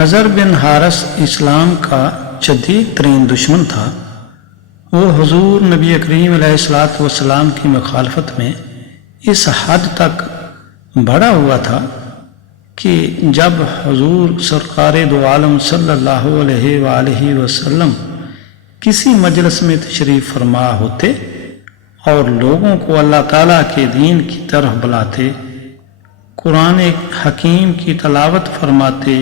नज़र बिन हारिस इस्लाम का शदीद तरीन दुश्मन था। वो हुजूर नबी करीम अलैहिस्सलातु वस्सलाम की मुखालफत में इस हद तक बढ़ा हुआ था कि जब हुजूर सरकार दो आलम सल्लल्लाहु अलैहि वसल्लम किसी मजलिस में तशरीफ़ फरमा होते और लोगों को अल्लाह ताला के दीन की तरफ बुलाते, कुरान हकीम की तलावत फरमाते,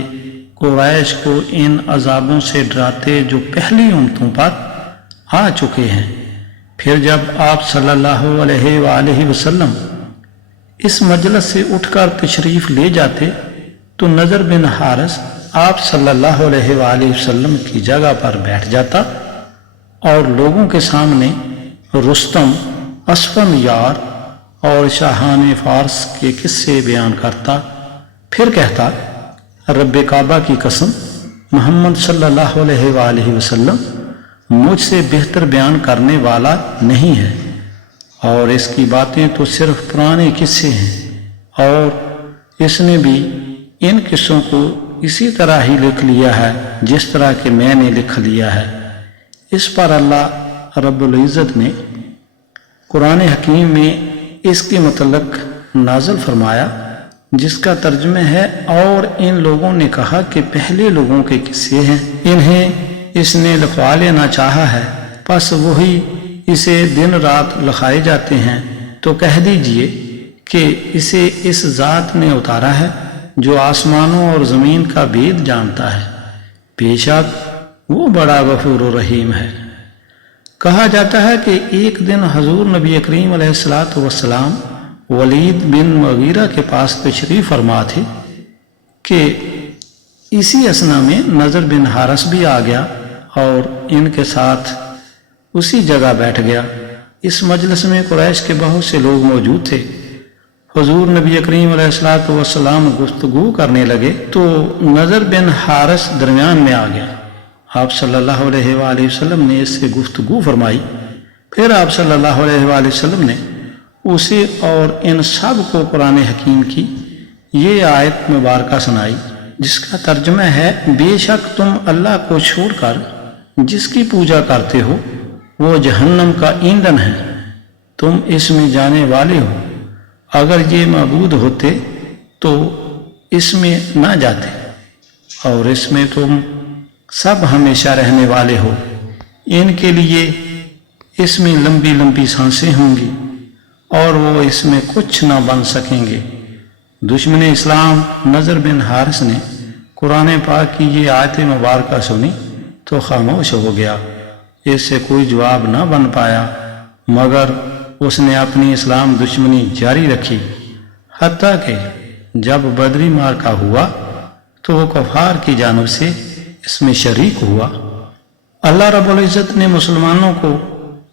कुरैश को इन अजाबों से डराते जो पहली उम्मतों पर आ चुके हैं। फिर जब आप सल्लल्लाहु अलैहि वसल्लम इस मजलिस से उठकर तशरीफ़ ले जाते तो नज़र बिन हारिस आप सल्लल्लाहु अलैहि वसल्लम की जगह पर बैठ जाता और लोगों के सामने रुस्तम, असफन यार और शाहान फारस के किस्से बयान करता। फिर कहता, रब्बे काबा की कसम, मोहम्मद सल्लल्लाहु अलैहि वसल्लम मुझसे बेहतर बयान करने वाला नहीं है और इसकी बातें तो सिर्फ पुराने किस्से हैं और इसने भी इन किस्सों को इसी तरह ही लिख लिया है जिस तरह के मैंने लिख लिया है। इस पर अल्लाह रब्बुल इज़्ज़त ने कुरान हकीम में इसके मुतल्लिक़ नाज़िल फरमाया, जिसका तर्जुमा है, और इन लोगों ने कहा कि पहले लोगों के किस्से हैं, इन्हें इसने लिखवा लेना चाहा है, बस वही इसे दिन रात लिखाए जाते हैं। तो कह दीजिए कि इसे इस ज़ात ने उतारा है जो आसमानों और ज़मीन का भेद जानता है, बेशक वो बड़ा गफूर रहीम है। कहा जाता है कि एक दिन हजूर नबी करीम अलैहिस्सलातु वस्सलाम वलीद बिन मुगीरा के पास तशरीफ़ फरमा थे कि इसी असना में नज़र बिन हारिस भी आ गया और इनके साथ उसी जगह बैठ गया। इस मजलिस में कुरैश के बहुत से लोग मौजूद थे। हुजूर नबी करीम अलैहिस्सलातु वस्सलाम गुफ्तगू करने लगे तो नज़र बिन हारिस दरमियान में आ गया। आप सल्लल्लाहु अलैहि वसल्लम ने इससे गुफ्तगू फरमाई। फिर आप सल्लल्लाहु अलैहि वसल्लम ने उसे और इन सब को कुरान हकीम की ये आयत मुबारका सुनाई, जिसका तर्जुमा है, बेशक तुम अल्लाह को छोड़कर जिसकी पूजा करते हो वो जहन्नम का ईंधन है, तुम इसमें जाने वाले हो। अगर ये मबूद होते तो इसमें ना जाते और इसमें तुम सब हमेशा रहने वाले हो। इनके लिए इसमें लंबी लंबी सांसें होंगी और वो इसमें कुछ ना बन सकेंगे। दुश्मन इस्लाम नज़र बिन हारिस ने कुरान पाक की ये आयत मुबारका सुनी तो खामोश हो गया। इससे कोई जवाब ना बन पाया मगर उसने अपनी इस्लाम दुश्मनी जारी रखी, हत्ता कि जब बदरी मार्का हुआ तो वो कुफार की जानिब से इसमें शरीक हुआ। अल्लाह रब्बुल इज़्ज़त ने मुसलमानों को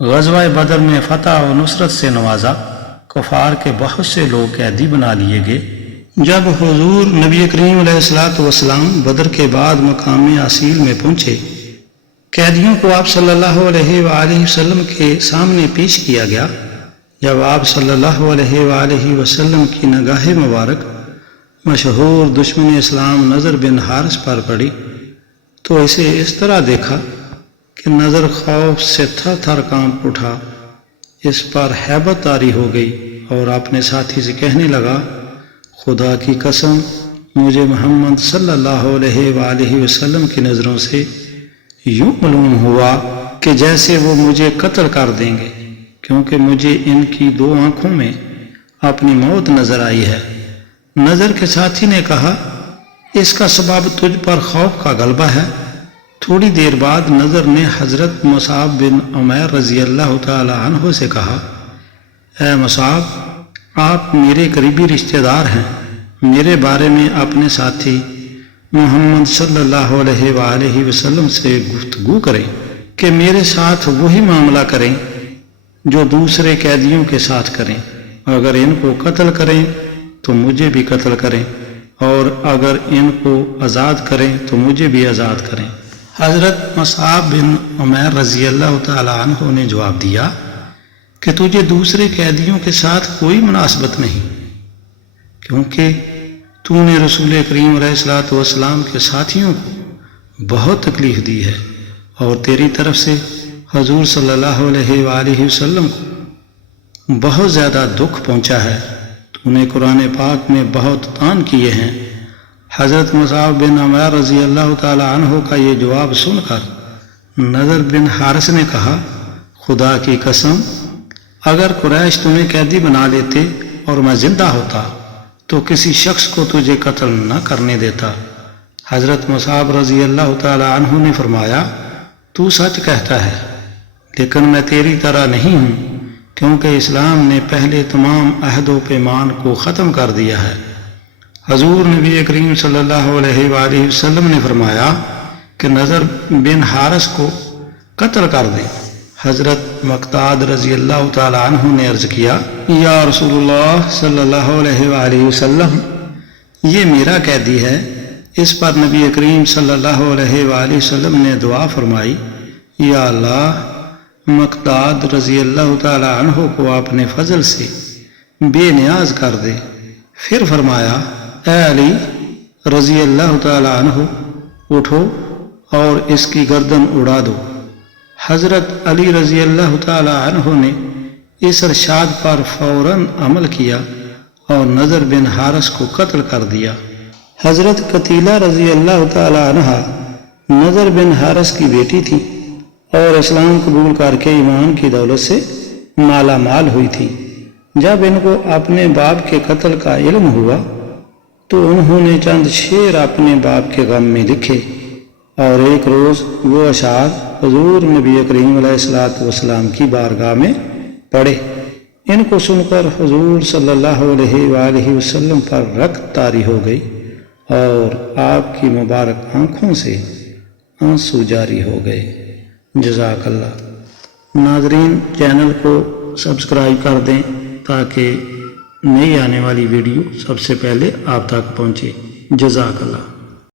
ग़ज़वा बदर में फतह और नुसरत से नवाजा। कुफार के बहुत से लोग कैदी बना लिए गए। जब हुजूर नबी करीम अलैहिस्सलातु वस्सलाम बदर के बाद मकाम असील में पहुंचे, कैदियों को आप सल्लल्लाहु अलैहि वसल्लम के सामने पेश किया गया। जब आप सल्लल्लाहु अलैहि वसल्लम की निगाह मुबारक मशहूर दुश्मन इस्लाम नज़र बिन हारिस पर पड़ी तो इसे इस तरह देखा कि नज़र खौफ से थर थर कांप उठा। इस पर हैबत तारी हो गई और अपने साथी से कहने लगा, खुदा की कसम, मुझे मोहम्मद सल्लल्लाहु अलैहि वसल्लम की नज़रों से यूं मालूम हुआ कि जैसे वो मुझे कत्ल कर देंगे, क्योंकि मुझे इनकी दो आंखों में अपनी मौत नजर आई है। नज़र के साथी ने कहा, इसका सबब तुझ पर खौफ का गलबा है। थोड़ी देर बाद नज़र ने हज़रत मुसाब बिन उमैर रज़ी अल्लाह तआला अन्हु से कहा, ऐ मुसाब, आप मेरे करीबी रिश्तेदार हैं, मेरे बारे में अपने साथी मोहम्मद सल्लल्लाहु अलैहि वसल्लम से गुफ्तगू करें कि मेरे साथ वही मामला करें जो दूसरे कैदियों के साथ करें। अगर इनको कत्ल करें तो मुझे भी कत्ल करें और अगर इनको आज़ाद करें तो मुझे भी आज़ाद करें। हज़रत मुसाब बिन उमैर रज़ी अल्लाह तआला अन्हु ने जवाब दिया कि तुझे दूसरे कैदियों के साथ कोई मुनासबत नहीं, क्योंकि تو نے رسول کریم علیہ الصلوۃ والسلام کے ساتھیوں کو بہت تکلیف دی ہے اور تیری طرف سے حضور صلی اللہ علیہ وآلہ وسلم کو بہت زیادہ دکھ پہنچا ہے۔ تو نے قرآن پاک میں بہت طعن کیے ہیں۔ حضرت مصعب بن عمیر رضی اللہ تعالی عنہ کا یہ جواب سن کر نضر بن حارث نے کہا، خدا کی قسم، اگر قریش تمہیں قیدی بنا لیتے اور میں زندہ ہوتا تو کسی شخص کو تجھے قتل نہ کرنے دیتا۔ حضرت مصعب رضی اللہ تعالی عنہ نے فرمایا، تو سچ کہتا ہے، لیکن میں تیری طرح نہیں ہوں، کیونکہ اسلام نے پہلے تمام عہد و پیمان کو ختم کر دیا ہے۔ حضور نبی کریم صلی اللہ علیہ وآلہ وسلم نے فرمایا کہ نضر بن حارث کو قتل کر دیں۔ حضرت مقداد رضی اللہ تعالی عنہ نے عرض کیا، یا رسول اللہ صلی اللہ علیہ وآلہ وسلم، یہ میرا قیدی ہے۔ اس پر نبی کریم صلی اللہ علیہ وآلہ وسلم نے دعا فرمائی، یا اللہ، مقداد رضی اللہ تعالی عنہ کو اپنے فضل سے بے نیاز کر دے۔ پھر فرمایا، اے علی رضی اللہ تعالی عنہ، اٹھو اور اس کی گردن اڑا دو۔ حضرت علی رضی اللہ تعالی عنہ نے اس ارشاد پر فوراً عمل کیا اور نضر بن حارث کو قتل کر دیا۔ حضرت قتیلہ رضی اللہ تعالی عنہ نضر بن حارث کی بیٹی تھی اور اسلام قبول کر کے ایمان کی دولت سے مالا مال ہوئی تھی۔ جب ان کو اپنے باپ کے قتل کا علم ہوا تو انہوں نے چند شعر اپنے باپ کے غم میں لکھے اور ایک روز وہ اشعار حضور نبی کریم علیہ الصلوۃ والسلام کی بارگاہ میں پڑھے۔ ان کو سن کر حضور صلی اللہ علیہ وآلہ وسلم پر رقت طاری ہو گئی اور آپ کی مبارک آنکھوں سے آنسو جاری ہو گئے۔ جزاک اللہ۔ ناظرین، چینل کو سبسکرائب کر دیں تاکہ نئی آنے والی ویڈیو سب سے پہلے آپ تک پہنچے۔ جزاک اللہ۔